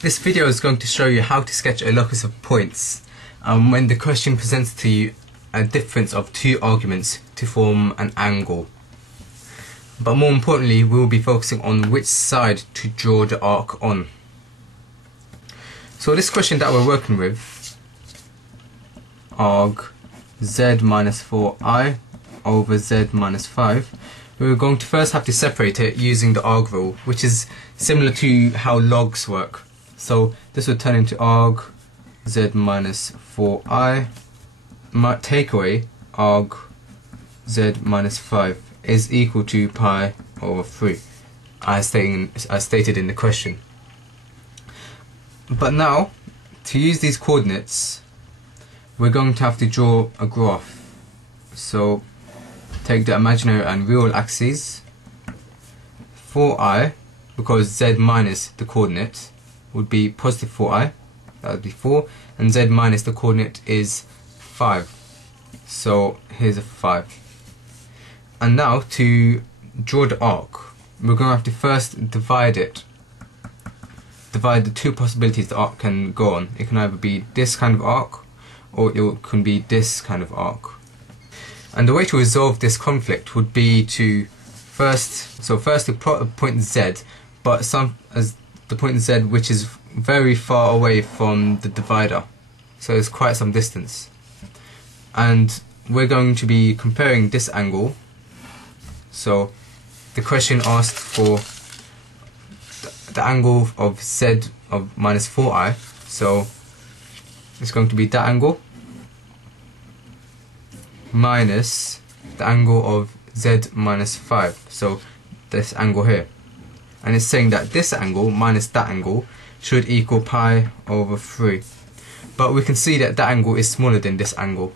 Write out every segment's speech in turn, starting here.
This video is going to show you how to sketch a locus of points when the question presents to you a difference of two arguments to form an angle. But more importantly, we will be focusing on which side to draw the arc on. So this question that we're working with, arg z minus 4i over z minus 5, we're going to first have to separate it using the arg rule, which is similar to how logs work. So this would turn into arg z minus 4i, take away arg z minus 5 is equal to pi over 3, as stated in the question. But now, to use these coordinates, we're going to have to draw a graph. So take the imaginary and real axes, 4i, because z minus the coordinate would be positive 4i, that would be 4, and z minus the coordinate is 5. So here's a 5. And now to draw the arc, we're going to have to first divide the two possibilities the arc can go on. It can either be this kind of arc or it can be this kind of arc. And the way to resolve this conflict would be to first to plot a point z, but as the point z which is very far away from the divider, so it's quite some distance. And we're going to be comparing this angle. So the question asked for the angle of z of minus 4i, so it's going to be that angle minus the angle of z minus 5, so this angle here. And it's saying that this angle minus that angle should equal pi over 3. But we can see that that angle is smaller than this angle.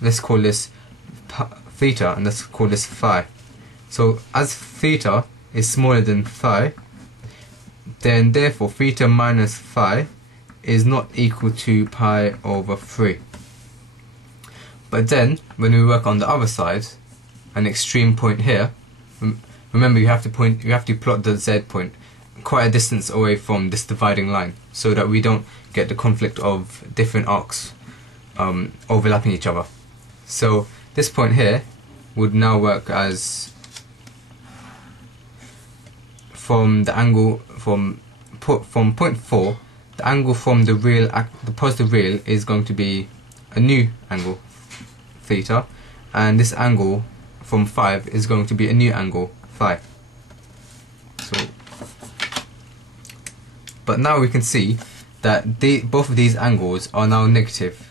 Let's call this theta and let's call this phi. So as theta is smaller than phi, then therefore theta minus phi is not equal to pi over 3. But then when we work on the other side, an extreme point here, remember you have to plot the z point quite a distance away from this dividing line, so that we don't get the conflict of different arcs overlapping each other. So this point here would now work as, from the angle from point 4, the angle from the positive real is going to be a new angle, theta, and this angle from 5 is going to be a new angle, phi. So, but now we can see that both of these angles are now negative.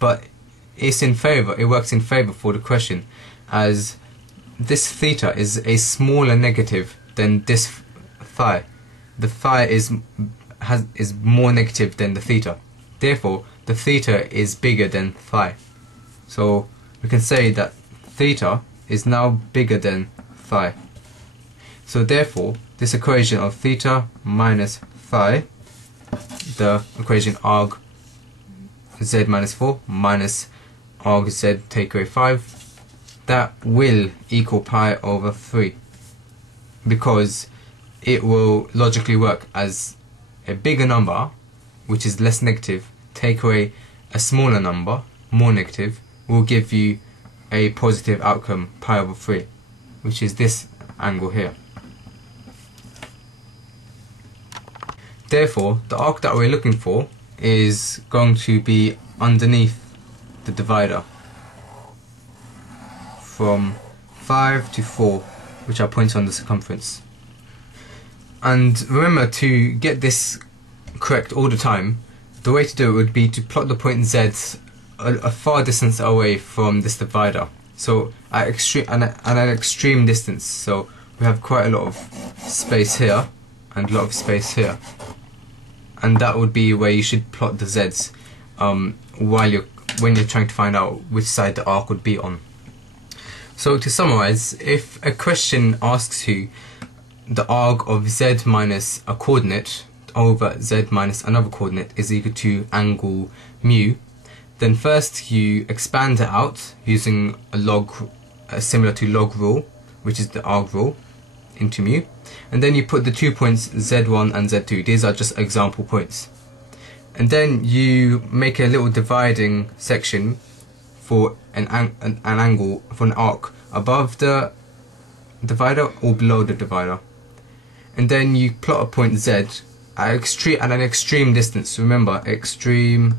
But it works in favor for the question, as this theta is a smaller negative than this phi. The phi is more negative than the theta. Therefore, the theta is bigger than phi. So we can say that theta is now bigger than phi. So therefore, this equation of theta minus phi, the equation arg z minus 4 minus arg z take away 5, that will equal pi over 3, because it will logically work as a bigger number, which is less negative, take away a smaller number, more negative, will give you a positive outcome, pi over 3, which is this angle here. Therefore, the arc that we're looking for is going to be underneath the divider, from 5 to 4, which are points on the circumference. And remember, to get this correct all the time, the way to do it would be to plot the point z a far distance away from this divider. So at an extreme distance. So we have quite a lot of space here and a lot of space here. And that would be where you should plot the z's when you're trying to find out which side the arc would be on. So to summarize, if a question asks you the arc of z minus a coordinate over z minus another coordinate is equal to angle mu, then first you expand it out using a log, similar to log rule, which is the arg rule. into mu, and then you put the 2 points Z1 and Z2. These are just example points. And then you make a little dividing section for an angle, for an arc above the divider or below the divider. And then you plot a point Z at an extreme distance. Remember, extreme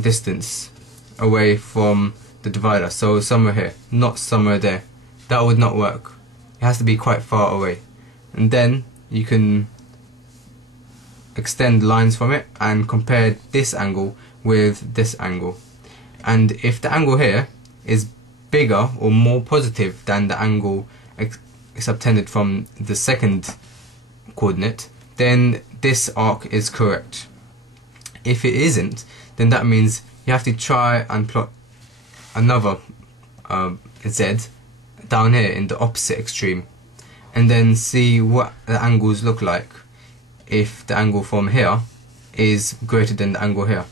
distance away from the divider. So somewhere here, not somewhere there. That would not work. It has to be quite far away. And then you can extend lines from it and compare this angle with this angle. And if the angle here is bigger or more positive than the angle subtended from the second coordinate, then this arc is correct. If it isn't, then that means you have to try and plot another Z down here in the opposite extreme, and then see what the angles look like if the angle from here is greater than the angle here.